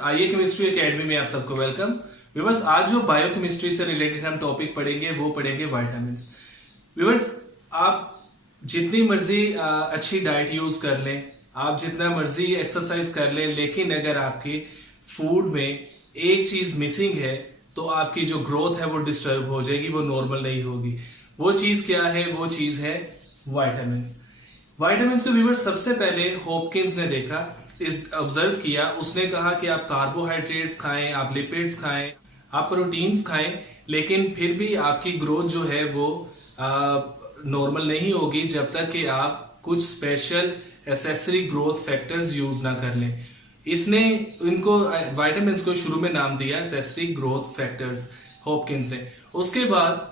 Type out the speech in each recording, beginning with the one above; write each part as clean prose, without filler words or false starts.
आइए chemistry academy में आप सबको वेलकम। व्यूअर्स, आज जो बायोकेमिस्ट्री से रिलेटेड हम टॉपिक पढ़ेंगे वो पढ़ेंगे विटामिन्स। व्यूअर्स, आप जितनी मर्जी अच्छी डाइट यूज कर लें, आप जितना मर्जी एक्सरसाइज कर लें, लेकिन अगर आपके फूड में एक चीज मिसिंग है तो आपकी जो ग्रोथ है वो डिस्टर्ब हो जाएगी, वो नॉर्मल नहीं होगी। वो चीज क्या है? वो चीज है विटामिन्स। विटामिन्स को व्यूअर्स सबसे पहले हॉपकिंस ने देखा, ऑब्जर्व किया। उसने कहा कि आप कार्बोहाइड्रेट्स खाएं, आप लिपिड्स खाएं, आप प्रोटीन्स खाएं, लेकिन फिर भी आपकी ग्रोथ जो है वो नॉर्मल नहीं होगी जब तक कि आप कुछ special accessory growth factors use ना कर लें। इसने इनको विटामिन्स को शुरू में नाम दिया एसेसरी ग्रोथ फैक्टर्स, हॉपकिंस ने। उसके बाद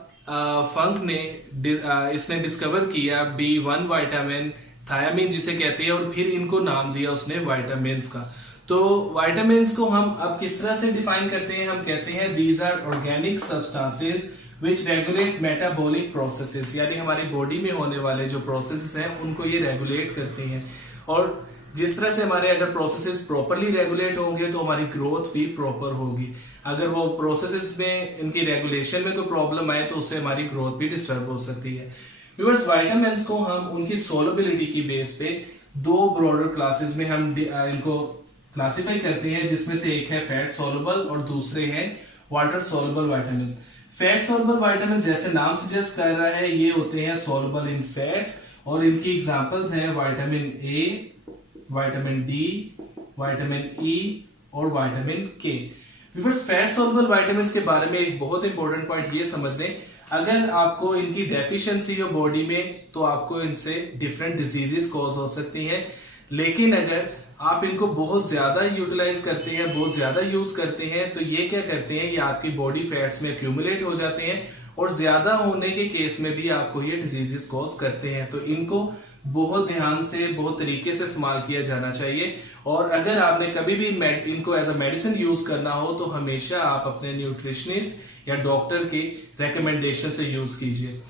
फंक ने इसने डिस्कवर किया B1 विटामिन, थायामीन जिसे कहते हैं, और फिर इनको नाम दिया उसने विटामिन्स का। तो विटामिन्स को हम अब किस तरह से डिफाइन करते हैं? हम कहते हैं these are organic substances which regulate metabolic processes, यानी हमारी बॉडी में होने वाले जो प्रोसेसेस हैं उनको ये रेगुलेट करते हैं। और जिस तरह से हमारे अगर प्रोसेसेस प्रॉपरली रेगुलेट होंगे तो हमारी ग्रोथ भी प्रॉपर होगी। अगर वो प्रोसेसेस में इनकी रेगुलेशन में कोई प्रॉब्लम आए तो उससे हमारी ग्रोथ भी डिस्टर्ब हो सकती है। व्यूअर्स, विटामिन्स को हम उनकी सोलबिलिटी की बेस पे दो ब्रॉडर क्लासेस में हम इनको क्लासिफाई करते हैं, जिसमें से एक है फैट सोलबल और दूसरे हैं water soluble vitamins. Fat soluble vitamin जैसे नाम सजेस्ट कर रहा है, ये होते हैं सोलबल इन फैट्स, और इनकी एग्जांपल्स हैं vitamin A, vitamin D, vitamin E और विटामिन के। व्यूअर्स, फैट सोलबल विटामिन्स के बारे में एक बहुत इंपॉर्टेंट पॉइंट ये समझ लें, अगर आपको इनकी डेफिशिएंसी हो बॉडी में तो आपको इनसे डिफरेंट डिजीजेस कॉज हो सकती हैं। लेकिन अगर आप इनको बहुत ज्यादा यूटिलाइज करते हैं, बहुत ज्यादा यूज करते हैं, तो ये क्या करते हैं, ये आपकी बॉडी फैट्स में एक्यूमुलेट हो जाते हैं और ज्यादा होने के केस में भी आपको ये डिजीजेस कॉज करते हैं। तो इनको बहुत ध्यान से, बहुत तरीके से इस्तेमाल किया जाना चाहिए। और अगर आपने कभी भी इनको एज अ मेडिसिन यूज करना हो तो हमेशा आप अपने न्यूट्रिशनिस्ट या डॉक्टर की रिकमेंडेशन से यूज कीजिए।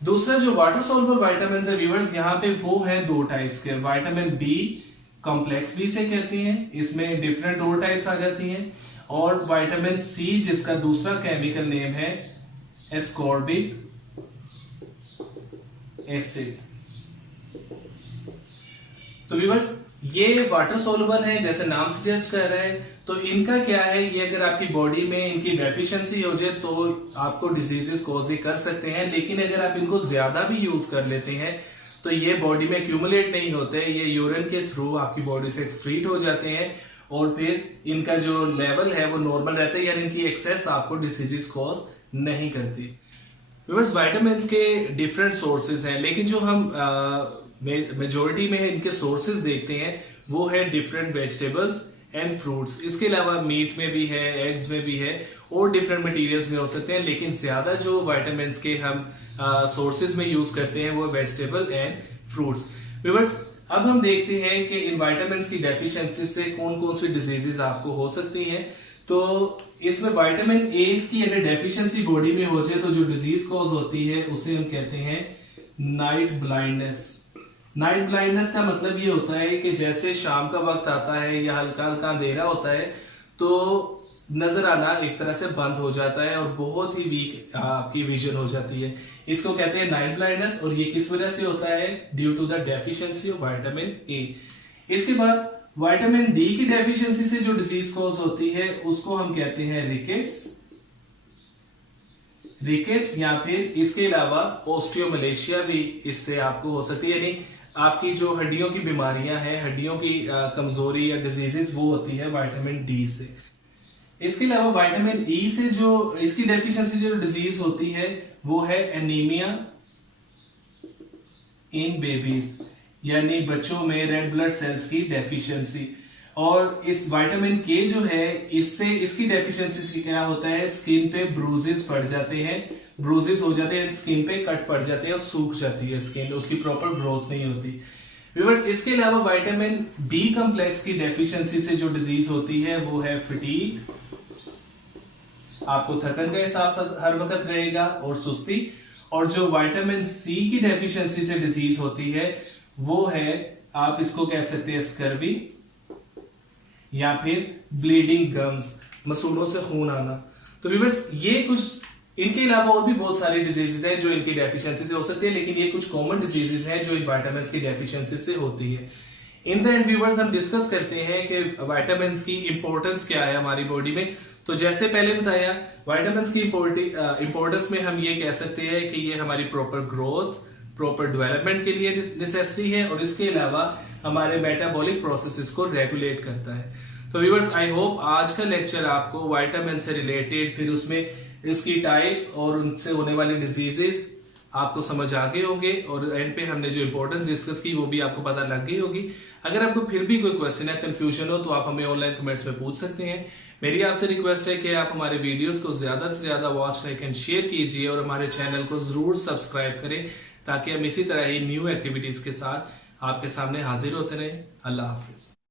दूसरा जो वाटर सोलबल विटामिन है व्यूअर्स, यहाँ पे वो है दो टाइप्स के। विटामिन बी, कॉम्प्लेक्स बी से कहते हैं, इसमें डिफरेंट और टाइप्स आ जाती हैं। और विटामिन सी जिसका दूसरा केमिकल नेम है एस्कॉर्बिक एसिड। तो व्यूअर्स, ये वाटर सोलबल है जैसे नाम सजेस्ट कर रहा है। तो इनका क्या है, ये अगर आपकी बॉडी में इनकी डेफिशिएंसी हो जाए तो आपको डिजीजेस कॉज कर सकते हैं। लेकिन अगर आप इनको ज्यादा भी यूज कर लेते हैं तो ये बॉडी में एक्यूमुलेट नहीं होते, ये यूरिन के थ्रू आपकी बॉडी से एक्सक्रीट हो जाते हैं और फिर इनका जो लेवल है वो नॉर्मल रहता है, यानी इनकी एक्सेस आपको डिसीजेस कॉज नहीं करती। व्यूअर्स, विटामिन्स के डिफरेंट सोर्सेज हैं, लेकिन जो हम मेजोरिटी में इनके सोर्सेज देखते हैं वो है डिफरेंट वेजिटेबल्स एंड फ्रूट्स। इसके अलावा मीट में भी है, एग्स में भी है, और डिफरेंट मटेरियल्स में हो सकते हैं। लेकिन ज्यादा जो विटामिन्स के हम सोर्सेज में यूज करते हैं वो वेजिटेबल एंड फ्रूट्स। व्यूअर्स, अब हम देखते हैं कि इन विटामिन्स की डेफिशिएंसी से कौन कौन सी डिजीजेस आपको हो सकती हैं। तो इसमें विटामिन ए की अगर डेफिशिएंसी बॉडी में हो जाए तो जो डिजीज कॉज होती है उसे हम कहते हैं नाइट ब्लाइंडनेस। नाइट ब्लाइंडनेस का मतलब ये होता है कि जैसे शाम का वक्त आता है या हल्का हल्का अंधेरा होता है तो नजर आना एक तरह से बंद हो जाता है और बहुत ही वीक आपकी विजन हो जाती है। इसको कहते हैं नाइट ब्लाइंडनेस, और ये किस वजह से होता है? Due to the deficiency of vitamin A. इसके बाद विटामिन डी की डेफिशिएंसी से जो डिजीज कॉज होती है उसको हम कहते हैं रिकेट्स, या फिर इसके अलावा ऑस्टियोमलेशिया भी इससे आपको हो सकती है, यानी आपकी जो हड्डियों की बीमारियां हैं, हड्डियों की कमजोरी या डिजीजेस, वो होती है विटामिन डी से। इसके अलावा विटामिन ई से जो इसकी डेफिशिएंसी जो डिजीज होती है वो है एनीमिया इन बेबीज, यानी बच्चों में रेड ब्लड सेल्स की डेफिशिएंसी। और इस विटामिन के जो है, इससे इसकी डेफिशिएंसी से क्या होता है, स्किन पे ब्रूजेस पड़ जाते हैं, ब्रूजेस हो जाते हैं, स्किन पे कट पड़ जाते हैं और सूख जाती है स्किन, उसकी प्रॉपर ग्रोथ नहीं होती। व्यूअर्स, इसके अलावा विटामिन बी कॉम्प्लेक्स की डेफिशिएंसी से जो डिजीज होती है वो है फटीग, आपको थकन का एहसास हर वक्त रहेगा, और सुस्ती। और जो विटामिन सी की डेफिशिएंसी से डिजीज होती है वो है, आप इसको कह सकते हैं स्कर्वी, या फिर ब्लीडिंग गम्स, मसूड़ों से खून आना। तो व्यूअर्स ये कुछ, इनके अलावा और भी बहुत सारी डिजीजेज हैं जो इनकी डेफिशिएंसी से हो सकती है, लेकिन ये कुछ कॉमन डिजीजेज हैं जो इन विटामिन की डेफिशिएंसी से होती है। इन द एंड व्यूअर्स हम डिस्कस करते हैं कि विटामिन की इंपॉर्टेंस क्या है हमारी बॉडी में। तो जैसे पहले बताया, विटामिन की इंपॉर्टेंस में हम ये कह सकते हैं कि ये हमारी प्रॉपर ग्रोथ, प्रॉपर डेवलपमेंट के लिए नेसेसरी है, और इसके अलावा हमारे मेटाबॉलिक प्रोसेसेस को रेगुलेट करता है। तो व्यूअर्स आई होप आज का लेक्चर आपको विटामिन से रिलेटेड, फिर उसमें इसकी टाइप्स और उनसे होने वाली डिजीजेस आपको समझ आ गए होंगे, और एंड पे हमने जो इंपॉर्टेंस डिस्कस की वो भी आपको पता लग गई होगी। अगर आपको फिर भी कोई क्वेश्चन या कंफ्यूजन हो तो आप हमें ऑनलाइन कमेंट्स में पूछ सकते हैं। मेरी आपसे रिक्वेस्ट है कि आप हमारे वीडियोस को ज्यादा से ज्यादा वॉच, लाइक एंड शेयर कीजिए, और हमारे चैनल को जरूर सब्सक्राइब करें, ताकि हम इसी तरह ही न्यू एक्टिविटीज के साथ आपके सामने हाजिर होते रहें। अल्लाह हाफिज।